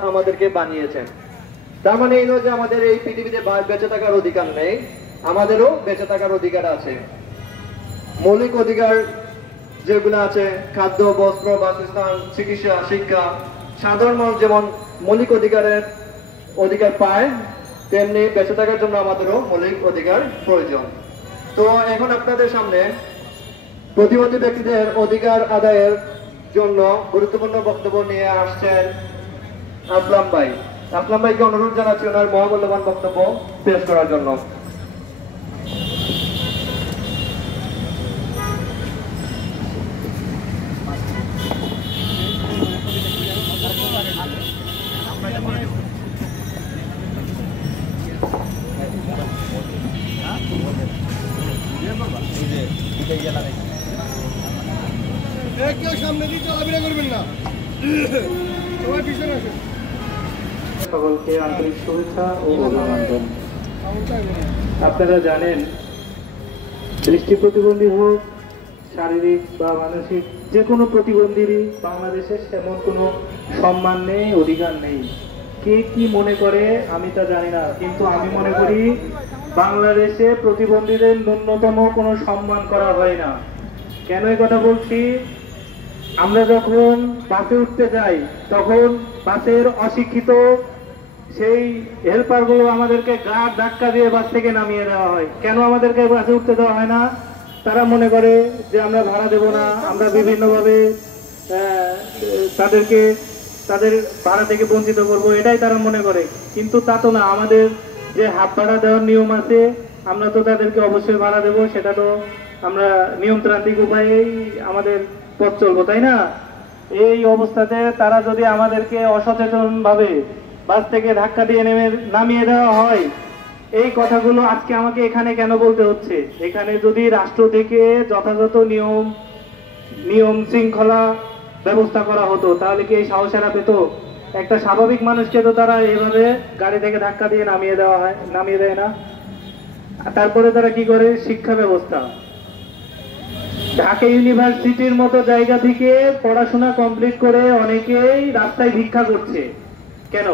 আমাদেরকে বানিয়েছেন। তার মানে এই নয় যে আমাদের এই পৃথিবীতে বেঁচে থাকার অধিকার নেই, আমাদেরও বেঁচে থাকার অধিকার আছে। মৌলিক অধিকার যেগুলো আছে, খাদ্য, বস্ত্র, বাসস্থান, চিকিৎসা, শিক্ষা, সাধারণ মানুষ যেমন মৌলিক অধিকার পায়, তেমনি বেঁচে থাকার জন্য আমাদেরও মৌলিক অধিকার প্রয়োজন। তো এখন আপনাদের সামনে প্রতিবন্ধী ব্যক্তিদের অধিকার আদায়ের জন্য গুরুত্বপূর্ণ বক্তব্য নিয়ে আসছেন আসলাম ভাই। আসলাম ভাইকে অনুরোধ জানাচ্ছি ওনার মহামূল্যবান বক্তব্য পেশ করার জন্য। সকলকে আন্তরিক শুভেচ্ছা ও অভিনন্দন। আপনারা জানেন, দৃষ্টি প্রতিবন্ধী হোক, শারীরিক বা মানসিক যে কোনো প্রতিবন্ধীরই বাংলাদেশে তেমন কোনো সম্মান নেই, অধিকার নেই। কে কি মনে করে আমি তা জানি না, কিন্তু আমি মনে করি বাংলাদেশে প্রতিবন্ধীদের ন্যূনতম কোনো সম্মান করা হয় না। কেন এই কথা বলছি? আমরা যখন বাসে উঠতে যাই, তখন বাসের অশিক্ষিত সেই হেল্পারগুলো আমাদেরকে গাড় ধাক্কা দিয়ে বাস থেকে নামিয়ে দেওয়া হয়। কেন আমাদেরকে বাসে উঠতে দেওয়া হয় না? তারা মনে করে যে আমরা ভাড়া দেব না, আমরা বিভিন্নভাবে তাদের ভাড়া থেকে বঞ্চিত করব, এটাই তারা মনে করে। কিন্তু তা তো না। আমাদের যে হাফ ভাড়া দেওয়ার নিয়ম আছে, আমরা তো তাদেরকে অবশ্যই ভাড়া দেব, সেটা তো আমরা নিয়মতান্ত্রিক উপায়েই আমাদের পথ চলবো, তাই না? এই অবস্থাতে তারা যদি আমাদেরকে অসচেতন ভাবে বাস থেকে ধাক্কা দিয়ে নামিয়ে দেওয়া হয়, এই কথাগুলো আজকে আমাকে এখানে কেন বলতে হচ্ছে? এখানে যদি রাষ্ট্র থেকে যথাযথ নিয়ম শৃঙ্খলা ব্যবস্থা করা হতো, তাহলে কি এই সাহসেরা পেত? একটা স্বাভাবিক মানুষকে তো তারা এইভাবে গাড়ি থেকে ধাক্কা দিয়ে নামিয়ে দেয় না। তারপরে তারা কি করে? শিক্ষা ব্যবস্থা, ঢাকা ইউনিভার্সিটির মতো জায়গা থেকে পড়াশোনা কমপ্লিট করে অনেকেই রাস্তায় ভিক্ষা করছে। কেন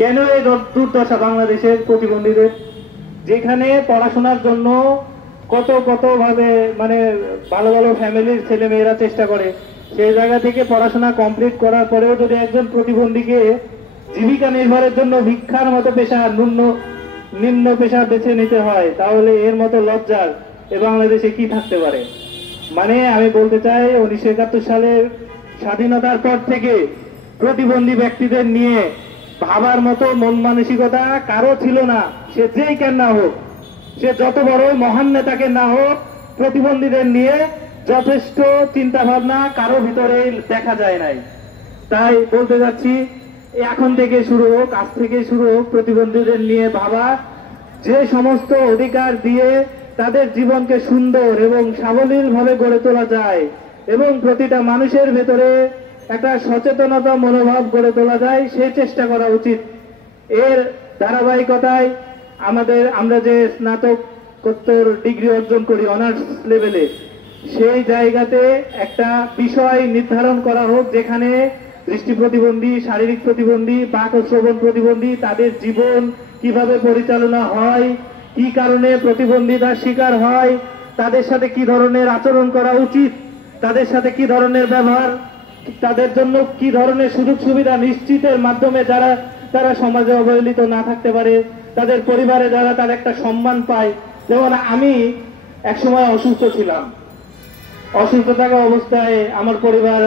কেন এই দুর্দশা বাংলাদেশের প্রতিবন্ধীদের? যেখানে পড়াশোনার জন্য কত ভাবে মানে ভালো ভালো ফ্যামিলির ছেলে মেয়েরা চেষ্টা করে, সেই জায়গা থেকে পড়াশোনা কমপ্লিট করার পরেও যদি একজন প্রতিবন্ধীকে জীবিকা নির্বাহের জন্য ভিক্ষার মতো পেশা, নিম্ন পেশা বেছে নিতে হয়, তাহলে এর মতো লজ্জার এ বাংলাদেশে কি থাকতে পারে? মানে আমি বলতে চাই, 1971 সালের স্বাধীনতার পর থেকে প্রতিবন্ধী ব্যক্তিদের নিয়ে ভাবার মতো মন মানসিকতা কারো ছিল না। সে যেই কেন না হোক, সে যত বড় মহান নেতাকে না হোক, প্রতিবন্ধীদের নিয়ে যথেষ্ট চিন্তা ভাবনা কারো ভিতরে দেখা যায় নাই। তাই বলতে যাচ্ছি, এখন থেকে শুরু হোক, আজ থেকে শুরু হোক প্রতিবন্ধীদের নিয়ে ভাবা, যে সমস্ত অধিকার দিয়ে তাদের জীবনকে সুন্দর এবং সাবলীল ভাবে গড়ে তোলা যায় এবং প্রতিটা মানুষের ভেতরে একটা সচেতনতা মনোভাব গড়ে তোলা যায়, সেই চেষ্টা করা উচিত। এর ধারাবাহিকতায় আমরা যে স্নাতকোত্তর ডিগ্রি অর্জন করি অনার্স লেভেলে, সেই জায়গাতে একটা বিষয় নির্ধারণ করা হোক, যেখানে দৃষ্টি প্রতিবন্ধী, শারীরিক প্রতিবন্ধী, বাক ও শ্রবণ প্রতিবন্ধী তাদের জীবন কিভাবে পরিচালনা হয়, কি কারণে প্রতিবন্ধিতার শিকার হয়, তাদের সাথে কি ধরনের আচরণ করা উচিত, তাদের সাথে কি ধরনের ব্যবহার, তাদের জন্য কি ধরনের সুযোগ সুবিধা নিশ্চিতের মাধ্যমে তারা সমাজে অবহেলিত না থাকতে পারে, তাদের পরিবারে যারা তার একটা সম্মান পায়। যেমন আমি একসময় অসুস্থ ছিলাম, অসুস্থ থাকা অবস্থায় আমার পরিবার